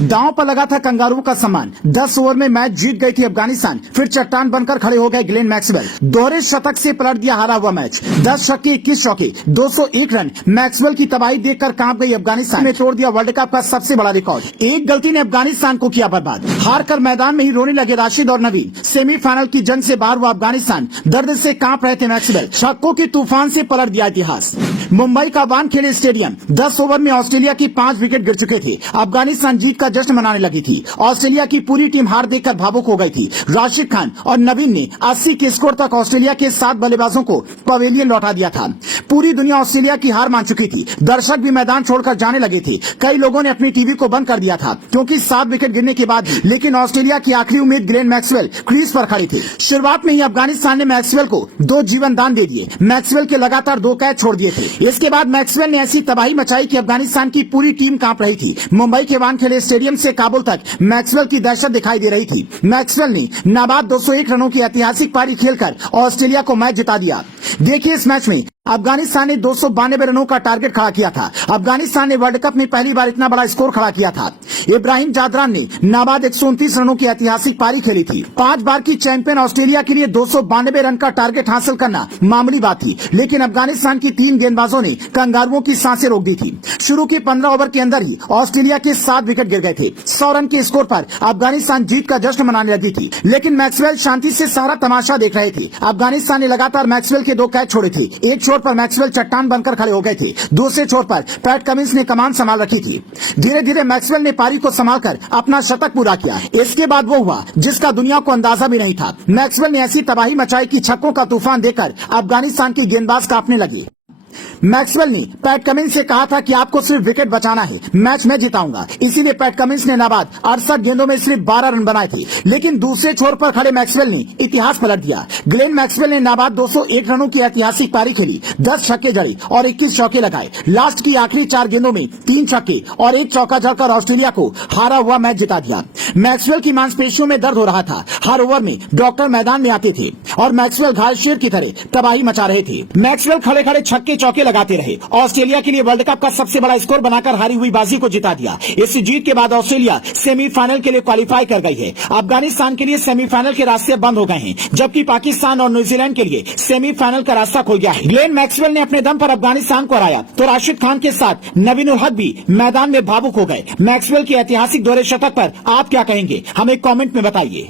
दांव पर लगा था कंगारुओं का सम्मान। 10 ओवर में मैच जीत गई थी अफगानिस्तान, फिर चट्टान बनकर खड़े हो गए ग्लेन मैक्सवेल। दोहरे शतक से पलट दिया हारा हुआ मैच। 10 छक्के 21 चौके 201 रन। मैक्सवेल की तबाही देखकर कांप गई अफगानिस्तान ने तोड़ दिया वर्ल्ड कप का सबसे बड़ा रिकॉर्ड। एक गलती ने अफगानिस्तान को किया बर्बाद। हार कर मैदान में ही रोने लगे राशिद और नवीन। सेमीफाइनल की जंग से बाहर हुआ अफगानिस्तान, दर्द से कांप रहे थे मैक्सवेल। छक्कों के तूफान से पलट दिया इतिहास। मुंबई का वानखेड़े स्टेडियम। 10 ओवर में ऑस्ट्रेलिया की 5 विकेट गिर चुके थे। अफगानिस्तान जीत का जश्न मनाने लगी थी। ऑस्ट्रेलिया की पूरी टीम हार देखकर भावुक हो गई थी। राशिद खान और नवीन ने 80 के स्कोर तक ऑस्ट्रेलिया के 7 बल्लेबाजों को पवेलियन लौटा दिया था। पूरी दुनिया ऑस्ट्रेलिया की हार मान चुकी थी। दर्शक भी मैदान छोड़कर जाने लगे थे। कई लोगों ने अपनी टीवी को बंद कर दिया था क्योंकि 7 विकेट गिरने के बाद भी। लेकिन ऑस्ट्रेलिया की आखिरी उम्मीद ग्लेन मैक्सवेल क्रीज पर खड़े थे। शुरुआत में ही अफगानिस्तान ने मैक्सवेल को 2 जीवन दान दे दिए। मैक्सवेल के लगातार 2 कैच छोड़ दिए थे। इसके बाद मैक्सवेल ने ऐसी तबाही मचाई कि अफगानिस्तान की पूरी टीम कांप रही थी। मुंबई के वानखेड़े स्टेडियम से काबुल तक मैक्सवेल की दहशत दिखाई दे रही थी। मैक्सवेल ने नाबाद 201 रनों की ऐतिहासिक पारी खेलकर ऑस्ट्रेलिया को मैच जिता दिया। देखिए इस मैच में अफगानिस्तान ने 292 रनों का टारगेट खड़ा किया था। अफगानिस्तान ने वर्ल्ड कप में पहली बार इतना बड़ा स्कोर खड़ा किया था। इब्राहिम जादरान ने नाबाद 129 रनों की ऐतिहासिक पारी खेली थी। 5 बार की चैंपियन ऑस्ट्रेलिया के लिए 292 रन का टारगेट हासिल करना मामूली बात थी, लेकिन अफगानिस्तान की 3 गेंदबाजों ने कंगारुओं की सांसें रोक दी थी। शुरू के 15 ओवर के अंदर ही ऑस्ट्रेलिया के 7 विकेट गिर गए थे। 100 रन के स्कोर पर अफगानिस्तान जीत का जश्न मनाने लगी थी, लेकिन मैक्सवेल शांति से सारा तमाशा देख रहे थे। अफगानिस्तान ने लगातार मैक्सवेल के 2 कैच छोड़े थे। एक छोर पर मैक्सवेल चट्टान बनकर खड़े हो गए थे। दूसरे छोर पर पैट कमिंस ने कमान संभाल रखी थी। धीरे धीरे मैक्सवेल ने पारी को संभालकर अपना शतक पूरा किया। इसके बाद वो हुआ जिसका दुनिया को अंदाजा भी नहीं था। मैक्सवेल ने ऐसी तबाही मचाई कि छक्कों का तूफान देखकर अफगानिस्तान की गेंदबाज कांपने लगी। मैक्सवेल ने पैट कमिंस से कहा था कि आपको सिर्फ विकेट बचाना है, मैच में जिताऊंगा। इसीलिए पैट कमिंस ने नाबाद 68 गेंदों में सिर्फ 12 रन बनाए थे। लेकिन दूसरे छोर पर खड़े मैक्सवेल ने इतिहास पलट दिया। ग्लेन मैक्सवेल ने नाबाद 201 रनों की ऐतिहासिक पारी खेली। 10 छक्के जड़े और 21 चौके लगाए। लास्ट की आखिरी 4 गेंदों में 3 छक्के और 1 चौका जड़कर ऑस्ट्रेलिया को हारा हुआ मैच जिता दिया। मैक्सवेल की मांसपेशियों में दर्द हो रहा था। हर ओवर में डॉक्टर मैदान में आते थे और मैक्सवेल घायल शेर की तरह तबाही मचा रहे थे। मैक्सवेल खड़े खड़े छक्के चौके लगाते रहे। ऑस्ट्रेलिया के लिए वर्ल्ड कप का सबसे बड़ा स्कोर बनाकर हारी हुई बाजी को जिता दिया। इस जीत के बाद ऑस्ट्रेलिया सेमीफाइनल के लिए क्वालिफाई कर गई है। अफगानिस्तान के लिए सेमीफाइनल के रास्ते बंद हो गए हैं, जबकि पाकिस्तान और न्यूजीलैंड के लिए सेमीफाइनल का रास्ता खुल गया है। ग्लेन मैक्सवेल ने अपने दम पर अफगानिस्तान को हराया तो राशिद खान के साथ नवीन उल हक भी मैदान में भावुक हो गए। मैक्सवेल की ऐतिहासिक दोहरे शतक पर आप क्या कहेंगे, हमें कमेंट में बताइए।